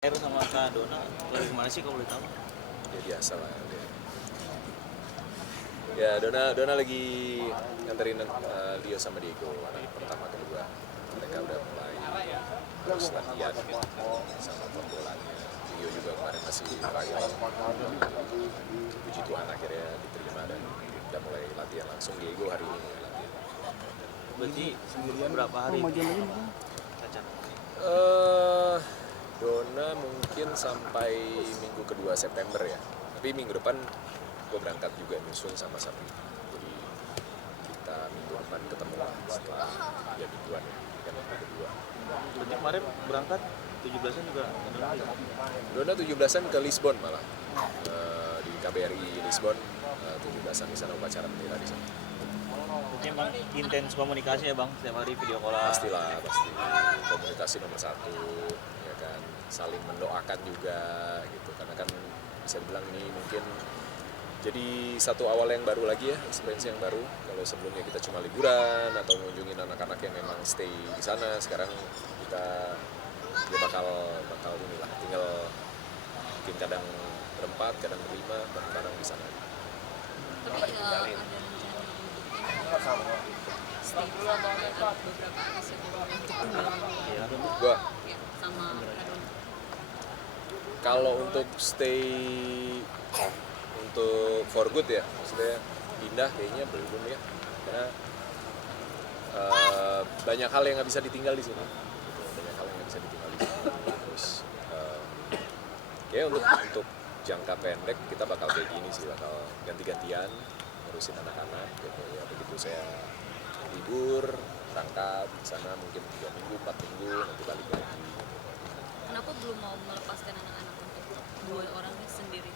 R sama Kak Dona lagi kemana sih kalau boleh tahu? Ya biasa lah dia. Ya Dona lagi nganterin Leo sama Diego anak pertama kedua. Mereka udah mulai harus latihan sama perbolanya. Leo juga kemarin masih trial. Puji Tuhan akhirnya diterima dan udah mulai latihan langsung. Diego hari ini mulai latihan. Berarti berapa hari? Cacat. Eh, Dona mungkin sampai minggu kedua September ya. Tapi minggu depan gue berangkat juga nyusul sama Sapi. Jadi kita minggu depan ketemu lah setelah ya mingguan ya. Kan minggu kedua. Berarti kemarin berangkat 17-an juga ada lagi. Dona 17-an ke Lisbon malah. Di KBRI Lisbon 17-an di sana upacara bendera di sana. Berarti emang intens komunikasi ya Bang, setiap hari video call. Pastilah, pasti komunikasi nomor satu, ya kan, saling mendoakan juga gitu, karena kan bisa dibilang ini mungkin jadi satu awal yang baru lagi ya, experience yang baru. Kalau sebelumnya kita cuma liburan atau mengunjungi anak-anak yang memang stay di sana, sekarang kita ya bakal inilah, tinggal mungkin kadang berempat, kadang berlima, bareng-bareng di sana. Tapi ada rencana stay di sana beberapa hari sebelum untuk Iya. Gua ya, sama Kadon. kalau untuk stay untuk for good ya, maksudnya pindah kayaknya belum ya, karena banyak hal yang nggak bisa ditinggal di sini, gitu. Banyak hal yang nggak bisa ditinggal di sini. Terus ya untuk jangka pendek kita bakal kayak gini sih, bakal ganti-gantian ngurusin anak-anak gitu ya. Begitu saya libur berangkat di sana mungkin 3 minggu 4 minggu nanti balik lagi. Kenapa belum mau melepaskan anak-anak untuk dua orang ini sendiri?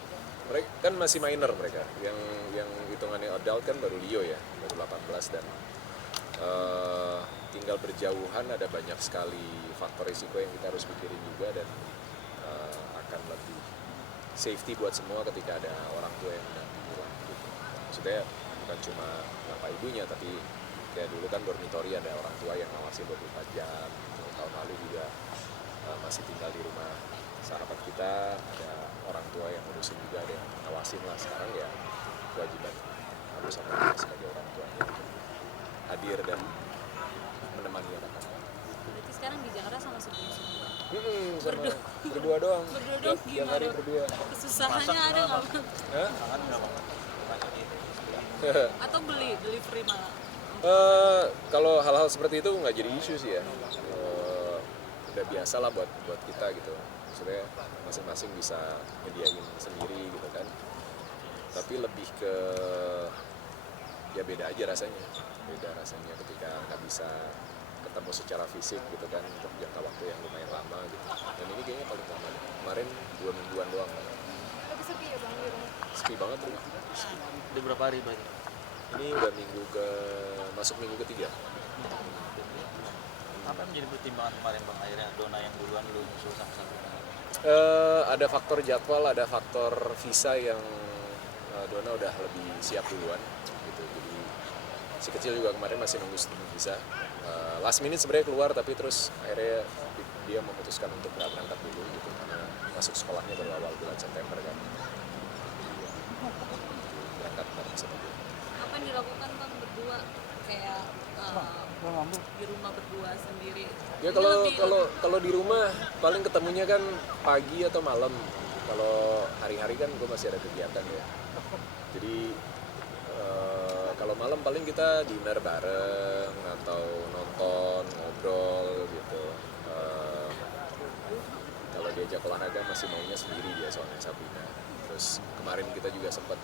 Mereka kan masih minor, mereka yang hitungannya adult kan baru Leo ya, baru 18, dan tinggal berjauhan ada banyak sekali faktor risiko yang kita harus pikirin juga, dan akan lebih safety buat semua ketika ada orang tua yang mendampingi lah gitu. Maksudnya bukan cuma bapak ibunya, tapi kayak dulu kan dormitory ada orang tua yang ngawasin 24 jam gitu. Tahun lalu juga masih tinggal di rumah sahabat kita, ada orang tua yang ngurusin juga, ada yang ngawasin lah. Sekarang ya kewajiban harus sama kita sebagai orang tuanya hadir dan menemani anak-anak. Berarti sekarang di Jakarta sama semua. Sama berdua doang. Berdua doang Tiap hari gimana? berdua. Kesusahannya ada nggak Bang? Hah? Tangan nggak Bang? Banyak itu. Atau beli free malah? Kalau hal-hal seperti itu nggak jadi isu sih ya. Udah biasa lah buat kita gitu. Maksudnya masing-masing bisa nyediain sendiri gitu kan. Tapi lebih ke ya beda aja rasanya. Beda rasanya ketika nggak bisa ketemu secara fisik gitu kan untuk jangka waktu yang lumayan lama gitu. Dan ini kayaknya paling lama deh. Kemarin 2 mingguan doang. Tapi sepi ya Bang di rumah? Sepi banget rumah. Udah berapa hari berarti? Ini udah masuk minggu ketiga. Apa yang menjadi pertimbangan kemarin Bang, akhirnya Dona yang duluan lu nyusul sama-sama? Ada faktor jadwal, ada faktor visa yang Dona udah lebih siap duluan gitu. Jadi si kecil juga kemarin masih nunggu visa. Last minute sebenarnya keluar, tapi terus akhirnya dia memutuskan untuk nggak berangkat dulu gitu karena masuk sekolahnya baru awal bulan September kan. Berangkat bareng sama dia. Apa yang dilakukan Bang berdua kayak di rumah berdua sendiri? Ya kalau di rumah paling ketemunya kan pagi atau malam. Kalau hari-hari kan gue masih ada kegiatan ya. Jadi kalau malam paling kita dinner bareng atau nonton, ngobrol gitu. Kalau diajak olahraga masih maunya sendiri dia, soalnya Sabrina. Terus kemarin kita juga sempat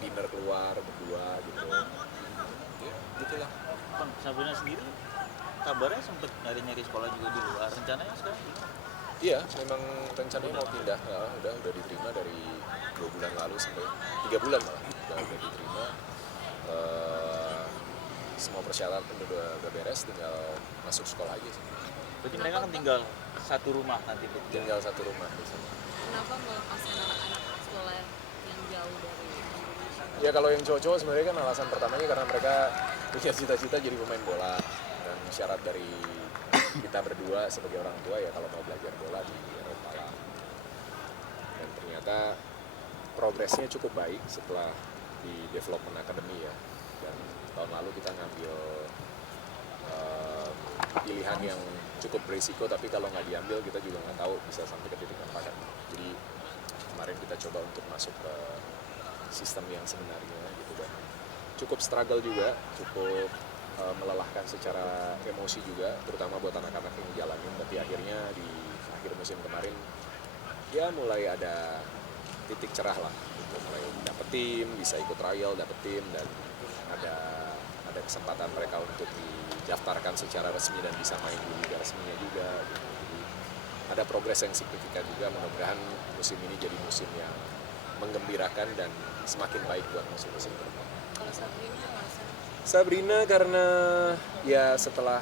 dinner keluar berdua gitu. Ya gitulah. Bang, Sabrina sendiri kabarnya sempet nyari-nyari sekolah juga di luar. Rencananya sekarang gimana? Iya, memang rencananya mau pindah. Ya, udah diterima dari 2 bulan lalu sampai 3 bulan malah. Udah diterima. Semua persyaratan udah beres, tinggal masuk sekolah aja sih. Berarti mereka kan tinggal satu rumah nanti berdua. Tinggal satu rumah di sini. Kenapa melepaskan anak-anak sekolah yang jauh dari Indonesia? Ya kalau yang cowok-cowok sebenarnya kan alasan pertamanya karena mereka punya cita-cita jadi pemain bola, dan syarat dari kita berdua sebagai orang tua ya kalau mau belajar bola di Eropa lah. mereka progresnya cukup baik setelah di development academy ya, dan tahun lalu kita ngambil pilihan yang cukup berisiko, tapi kalau nggak diambil kita juga nggak tahu bisa sampai ke titik apa kan. Jadi kemarin kita coba untuk masuk ke sistem yang sebenarnya gitu, dan cukup struggle juga, cukup melelahkan secara emosi juga, terutama buat anak-anak yang jalanin. Tapi akhirnya di akhir musim kemarin ya mulai ada titik cerah lah gitu. Mulai dapet tim, bisa ikut trial, dapet tim, dan ada kesempatan mereka untuk didaftarkan secara resmi dan bisa main di liga resminya juga gitu. Jadi ada progres yang signifikan juga. Mudah-mudahan musim ini jadi musim yang menggembirakan dan semakin baik buat musim-musim ke depan. Kalau Sabrina alasan Sabrina karena ya setelah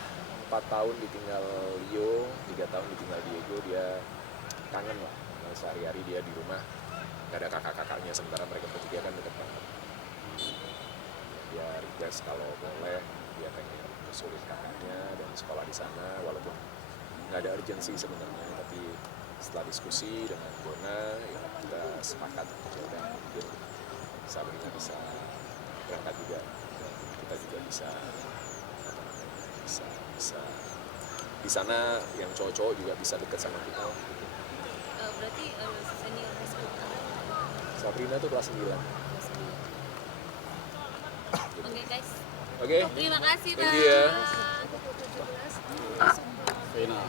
4 tahun ditinggal Leo, 3 tahun ditinggal Diego, dia kangen lah. Sehari-hari dia di rumah, gak ada kakak-kakaknya, sementara mereka bertiga kan deket banget. Dia request kalau boleh, dia pengen sulit kakaknya dan sekolah di sana, walaupun gak ada urgensi sebenarnya, tapi setelah diskusi dengan Dona, ya kita sepakat ya udah mungkin Sabrina bisa berangkat juga, dan kita juga bisa bisa di sana yang cowok-cowok juga bisa deket sama kita gitu. berarti senior high school Sabrina tuh kelas 9. Oke guys, Oke, terima kasih thank Bang. you ya. Final.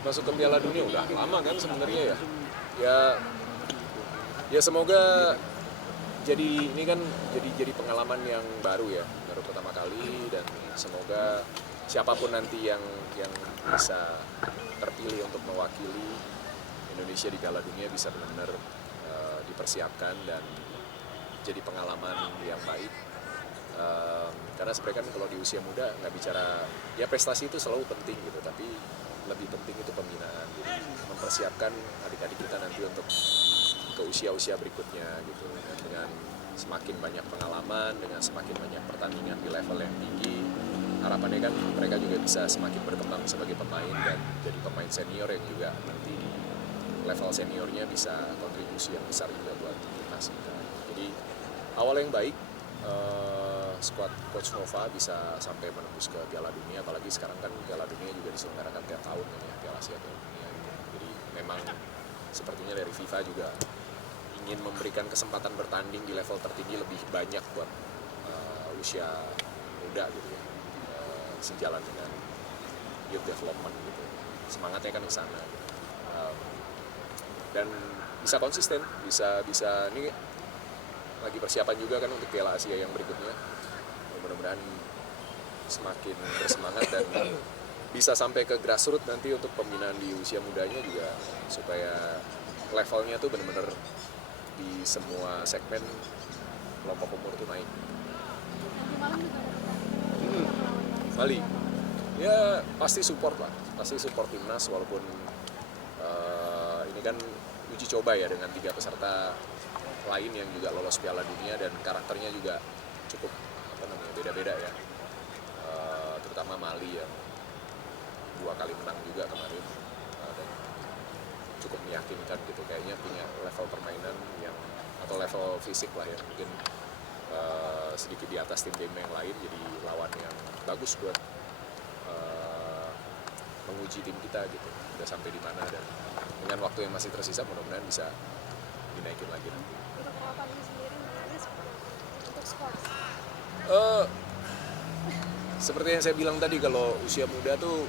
Masuk ke Piala Dunia udah lama kan sebenarnya ya. Ya semoga ini kan jadi pengalaman yang baru ya, baru pertama kali, dan semoga siapapun nanti yang bisa terpilih untuk mewakili Indonesia di Piala Dunia bisa benar-benar dipersiapkan dan jadi pengalaman yang baik. Karena sebenarnya kan kalau di usia muda nggak bicara, ya prestasi itu selalu penting gitu, tapi lebih penting itu pembinaan. Jadi mempersiapkan adik-adik kita nanti untuk ke usia-usia berikutnya gitu, dengan semakin banyak pengalaman, dengan semakin banyak pertandingan di level yang tinggi. Harapannya kan mereka juga bisa semakin berkembang sebagai pemain dan jadi pemain senior yang juga nanti di level seniornya bisa kontribusi yang besar juga buat timnas kita. Jadi awal yang baik, skuad Coach Nova bisa sampai menembus ke Piala Dunia, apalagi sekarang kan Piala Dunia juga diselenggarakan tiap tahun kan ya, Piala Asia Piala Dunia gitu. Jadi memang sepertinya dari FIFA juga ingin memberikan kesempatan bertanding di level tertinggi lebih banyak buat usia muda gitu ya, sejalan dengan youth development gitu. Semangatnya kan ke sana gitu. Dan bisa konsisten, bisa ini lagi persiapan juga kan untuk Piala Asia yang berikutnya. Mudah-mudahan semakin bersemangat dan bisa sampai ke grassroots nanti untuk pembinaan di usia mudanya juga, supaya levelnya tuh benar-benar di semua segmen kelompok umur tuh naik. Bali, ya pasti support lah, pasti support timnas, walaupun ini kan uji coba ya dengan 3 peserta lain yang juga lolos Piala Dunia dan karakternya juga cukup beda-beda ya, terutama Mali yang 2 kali menang juga kemarin, dan cukup meyakinkan gitu, kayaknya punya level permainan yang atau level fisik lah ya, mungkin sedikit di atas tim-tim yang lain, jadi lawan yang bagus buat menguji tim kita gitu, udah sampai di mana, dan dengan waktu yang masih tersisa mudah-mudahan bisa dinaikin lagi nanti. Untuk perawatan ini sendiri mengenai untuk skor. Seperti yang saya bilang tadi, kalau usia muda tuh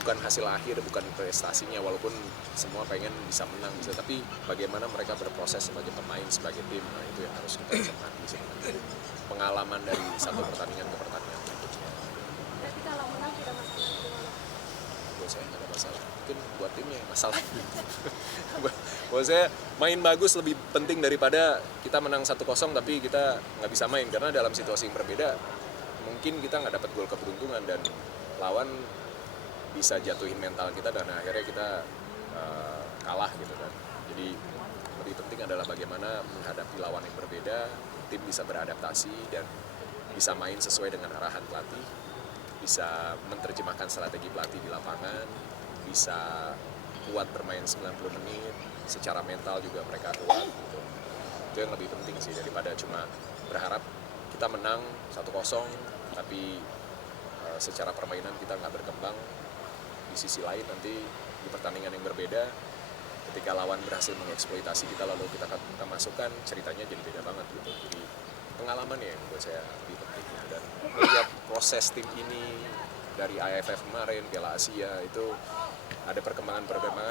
bukan hasil akhir, bukan prestasinya, walaupun semua pengen bisa menang bisa, tapi bagaimana mereka berproses sebagai pemain, sebagai tim, nah itu yang harus kita cermati sebenarnya. Pengalaman dari satu pertandingan ke pertandingan berikutnya. Berarti kalau menang tidak masalah gimana? Buat saya nggak ada masalah, mungkin buat timnya yang masalah. Buat saya main bagus lebih penting daripada kita menang 1-0 tapi kita nggak bisa main, karena dalam situasi yang berbeda mungkin kita nggak dapat gol keberuntungan dan lawan bisa jatuhin mental kita dan akhirnya kita kalah gitu kan. Jadi lebih penting adalah bagaimana menghadapi lawan yang berbeda, tim bisa beradaptasi dan bisa main sesuai dengan arahan pelatih, bisa menerjemahkan strategi pelatih di lapangan, bisa kuat bermain 90 menit, secara mental juga mereka kuat gitu. Itu yang lebih penting sih daripada cuma berharap kita menang 1-0 tapi secara permainan kita nggak berkembang. Di sisi lain nanti di pertandingan yang berbeda ketika lawan berhasil mengeksploitasi kita lalu kita masukkan, ceritanya jadi beda banget gitu. Jadi pengalaman ya yang buat saya lebih penting gitu. Dan melihat proses tim ini dari AFF kemarin, Piala Asia itu ada perkembangan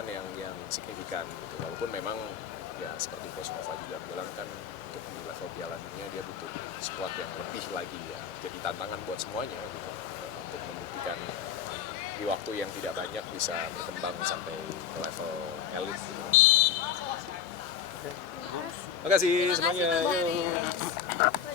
yang signifikan gitu. Walaupun memang ya seperti Coach Nova juga bilang kan untuk di level Piala Dunia dia butuh squad yang lebih lagi ya. Jadi tantangan buat semuanya gitu untuk membuktikan di waktu yang tidak banyak bisa berkembang sampai ke level elit gitu. Terima kasih semuanya. Terima kasih Bang Ferry.